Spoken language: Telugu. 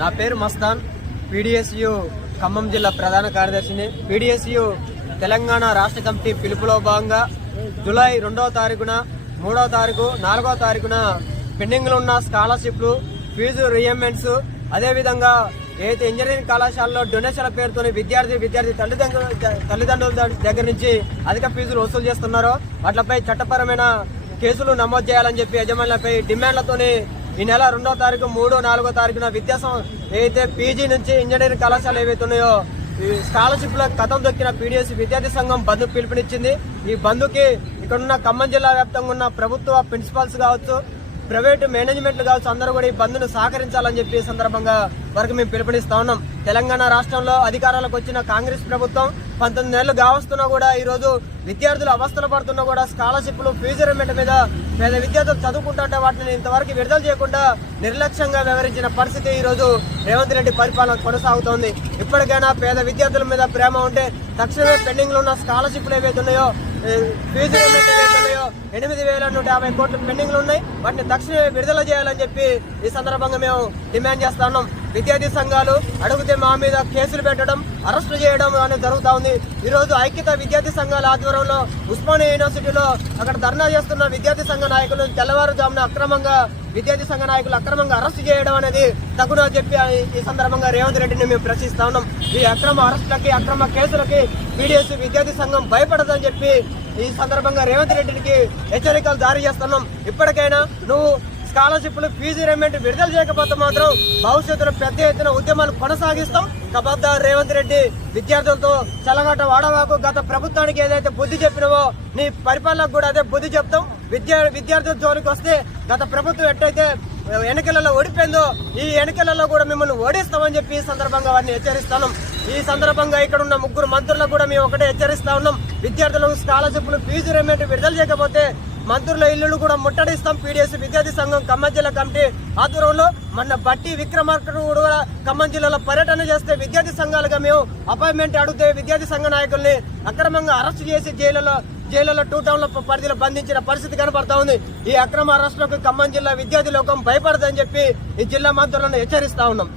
నా పేరు మస్తాన్. పీడిఎస్యు ఖమ్మం జిల్లా ప్రధాన కార్యదర్శిని. పీడిఎస్యు తెలంగాణ రాష్ట్ర కమిటీ పిలుపులో భాగంగా జూలై రెండవ తారీఖున మూడవ తారీఖు నాలుగవ తారీఖున పెండింగ్లో ఉన్న స్కాలర్షిప్లు ఫీజు రియంబెంట్స్ అదేవిధంగా ఏదైతే ఇంజనీరింగ్ కళాశాలలో డొనేషన్ల పేరుతో విద్యార్థి విద్యార్థి తల్లిదండ్రుల తల్లిదండ్రుల దగ్గర నుంచి అధిక ఫీజులు వసూలు చేస్తున్నారో వాటిపై చట్టపరమైన కేసులు నమోదు చేయాలని చెప్పి యజమానులపై డిమాండ్లతోని ఈ నెల రెండో తారీఖు మూడో నాలుగో తారీఖున విద్యా సం- ఏదైతే పీజీ నుంచి ఇంజనీరింగ్ కళాశాల ఏవైతే ఉన్నాయో ఈ స్కాలర్షిప్ల కథం దొక్కిన పీడిఎస్ విద్యార్థి సంఘం బంధు పిలుపునిచ్చింది. ఈ బంధుకి ఇక్కడున్న ఖమ్మం జిల్లా వ్యాప్తంగా ఉన్న ప్రభుత్వ ప్రిన్సిపాల్స్ కావచ్చు ప్రైవేట్ మేనేజ్మెంట్లు కావచ్చు అందరూ కూడా ఈ బంద్ను సహకరించాలని చెప్పి సందర్భంగా వరకు మేము పిలుపునిస్తా ఉన్నాం. తెలంగాణ రాష్ట్రంలో అధికారాలకు వచ్చిన కాంగ్రెస్ ప్రభుత్వం పంతొమ్మిది నెలలు కావస్తున్నా కూడా ఈరోజు విద్యార్థులు అవస్థలు పడుతున్నా కూడా స్కాలర్షిప్లు ఫీజు రిమెంట్ మీద పేద విద్యార్థులు చదువుకుంటుంటే వాటిని ఇంతవరకు విడుదల చేయకుండా నిర్లక్ష్యంగా వ్యవహరించిన పరిస్థితి ఈ రోజు రేవంత్ రెడ్డి పరిపాలన కొనసాగుతోంది. ఇప్పటికైనా పేద విద్యార్థుల మీద ప్రేమ ఉంటే తక్షణమే పెండింగ్లో ఉన్న స్కాలర్షిప్లు ఏవైతే ఉన్నాయో ఫీజులు ఫీజు ఎనిమిది వేల నూట యాభై కోట్లు పెండింగ్లు ఉన్నాయి. వాటిని తక్షణమే విడుదల చేయాలని చెప్పి ఈ సందర్భంగా మేము డిమాండ్ చేస్తున్నాం విద్యార్థి సంఘాలు అడిగితే మా మీద కేసులు పెట్టడం అరెస్టు చేయడం అనేది జరుగుతూ ఉంది. ఈరోజు ఐక్యత విద్యార్థి సంఘాల ఆధ్వర్యంలో ఉస్మానియా యూనివర్సిటీలో అక్కడ ధర్నా చేస్తున్న విద్యార్థి సంఘ నాయకులు తెల్లవారుజామున అక్రమంగా విద్యార్థి సంఘ నాయకులు అక్రమంగా అరెస్టు చేయడం అనేది తగున చెప్పి ఈ సందర్భంగా రేవంత్ రెడ్డిని మేము ప్రశ్నిస్తా ఉన్నాం. ఈ అక్రమ అరెస్టులకి అక్రమ కేసులకి పీడిఎస్ విద్యార్థి సంఘం భయపడదని చెప్పి ఈ సందర్భంగా రేవంత్ రెడ్డికి హెచ్చరికలు జారీ చేస్తున్నాం. ఇప్పటికైనా నువ్వు స్కాలర్షిప్లు ఫీజు రేమెంట్ విడుదల చేయకపోతే మాత్రం భవిష్యత్తులో పెద్ద ఎత్తున ఉద్యమాలు కొనసాగిస్తాం. కబద్దార్ రేవంత్ రెడ్డి విద్యార్థులతో చల్లగట్ట వాడవాకు గత ప్రభుత్వానికి ఏదైతే బుద్ధి చెప్పినవో నీ పరిపాలనకు కూడా అదే బుద్ధి చెప్తాం. విద్యా విద్యార్థుల జోలికి వస్తే గత ప్రభుత్వం ఎట్టయితే ఎన్నికలలో ఓడిపోయిందో ఈ ఎన్నికలలో కూడా మిమ్మల్ని ఓడిస్తామని చెప్పి ఈ సందర్భంగా వారిని హెచ్చరిస్తాను. ఈ సందర్భంగా ఇక్కడ ఉన్న ముగ్గురు మంత్రులకు కూడా మేము ఒకటే హెచ్చరిస్తా ఉన్నాం. విద్యార్థులకు స్కాలర్షిప్లు ఫీజు రేమెంట్ విడుదల చేయకపోతే మంత్రుల ఇల్లులు కూడా ముట్టడిస్తాం. పీడిఎస్ విద్యార్థి సంఘం ఖమ్మం జిల్లా కమిటీ ఆధ్వర్యంలో మన బట్టి విక్రమార్కుడు కూడా ఖమ్మం జిల్లాలో పర్యటన చేస్తే విద్యార్థి సంఘాలుగా మేము అపాయింట్మెంట్ అడిగితే విద్యార్థి సంఘ నాయకుల్ని అక్రమంగా అరెస్ట్ చేసి జైలులో జైలులో టూ టౌన్లో పరిధిలో బంధించిన పరిస్థితి కనబడతా ఉంది. ఈ అక్రమ అరెస్టులకు ఖమ్మం జిల్లా విద్యార్థి లోకం భయపడదని చెప్పి ఈ జిల్లా మంత్రులను హెచ్చరిస్తా ఉన్నాం.